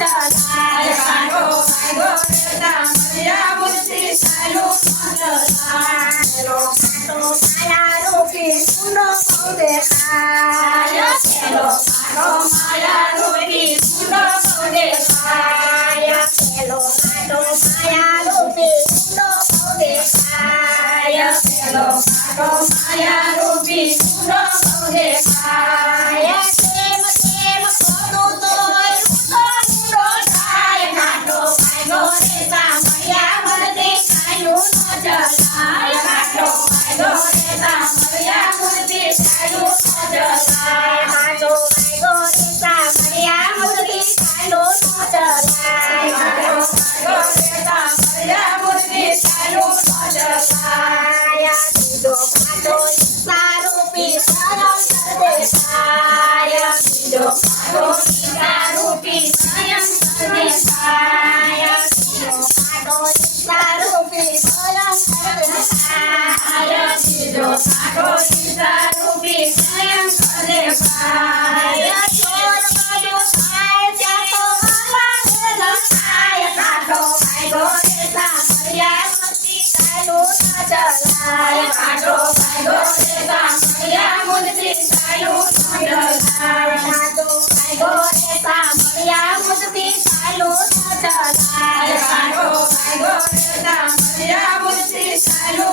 ચલાય કાઢો કાઢો રેતા મળ્યા મૂર્તિ ચાલુ ચલાય કાઢો માયા રૂપી કુંડો બહુ દેખાય પેલો કાઢો માયા રૂપી કુંડો બહુ દેખાય પેલો કાઢો માયા રૂપી કુંડો બહુ દેખાય પેલો કાઢો માયા રૂપી કુંડો બહુ દેખાય તેમ તેમ ખોટું તો ઊંડો થાય કાઢો કાઢો રેતા મળ્યા મૂર્તિ ચાલુ ચલાય કાઢો કાઢો રેતા મળ્યા મૂર્તિ ચાલુ ચલાય કાઢો કાઢો રેતા મળ્યા મૂર્તિ ચાલુ ચલાય કાઢો કાઢો રેતા મળ્યા મૂર્તિ ચાલુ ચલાય બીજો કાઢો સારૂપી સ્વયં દેખાય બીજો કાઢો સારૂપી સ્વયં દેખાય બીજો કાઢો સારૂપી સ્વયં દેખાય બીજો કાઢો સારૂપી સ્વયં દેખાય ચોર બધું થાય ત્યાં તો વાલા થાય કાઢો કાઢો રેતા મળ્યા મૂર્તિ ચાલુ ચલાય કાઢો કાઢો રેતા મળ્યા મૂર્તિ ચાલુ ચલાય કાઢો કાઢો રેતા મળ્યા મૂર્તિ ચાલુ ચલાય કાઢો કાઢો રેતા મળ્યા મૂર્તિ ચાલુ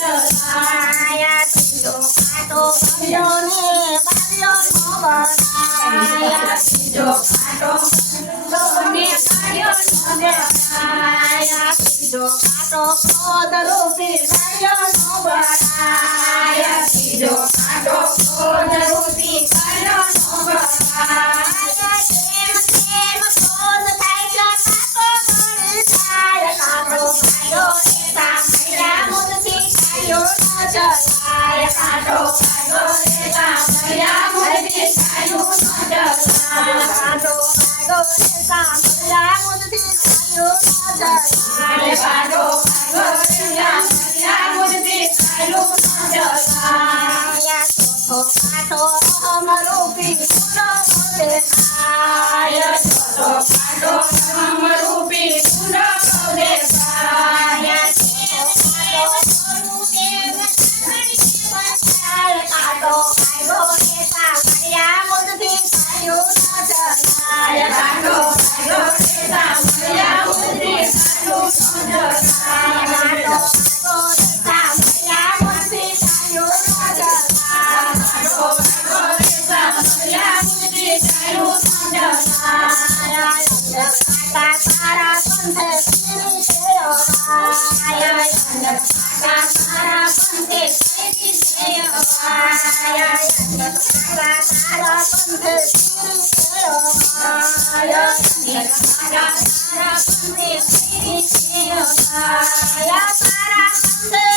ચલાય ત્રીજો કાઢો ગમ્યો ને બાલ્યો નો બનાય ત્રીજો કાઢો ગમ્યો ને બાલ્યો નો બનાય ત્રીજો કાઢો ક્રોધ રૂપી બાલ્યો નો બનાય ત્રીજો કાઢો ક્રોધ રૂપી બાલ્યો નો બનાય તેમ તેમ ક્રોધ થાય કાકો કરી થાય કાઢો કાઢો રેતા મળ્યા મૂર્તિ ચાલુ ચલાય કાઢો કાઢો રેતા મળ્યા મૂર્તિ ચાલુ ચલાય કાઢો કાઢો રેતા મળ્યા મૂર્તિ ચાલુ ચલાય કાઢો કાઢો રેતા મળ્યા મૂર્તિ ચાલુ ચલાય ચોથો કાઢો અમરૂપી કુંડો દેખાય ચોથો કાઢો અમરૂપી કુંડો દેખાય કાઢો કાઢો રેતા મળ્યા મૂર્તિ ચાલુ ચલાય કાઢો કાઢો રેતા મળ્યા મૂર્તિ ચાલુ ચલાય કાઢો કાઢો રેતા મળ્યા મૂર્તિ ચાલુ ચલાય કાઢો કાઢો રેતા મળ્યા મૂર્તિ ચાલુ ચલાય કાકા તારા પંથે ફેરી દેવાય કાકા તારા પંથે ફેરી દેવાય કાકા તારા પંથે ફેરી દેવાય કાકા તારા પંથે ફેરી દેવાય તારા પંથે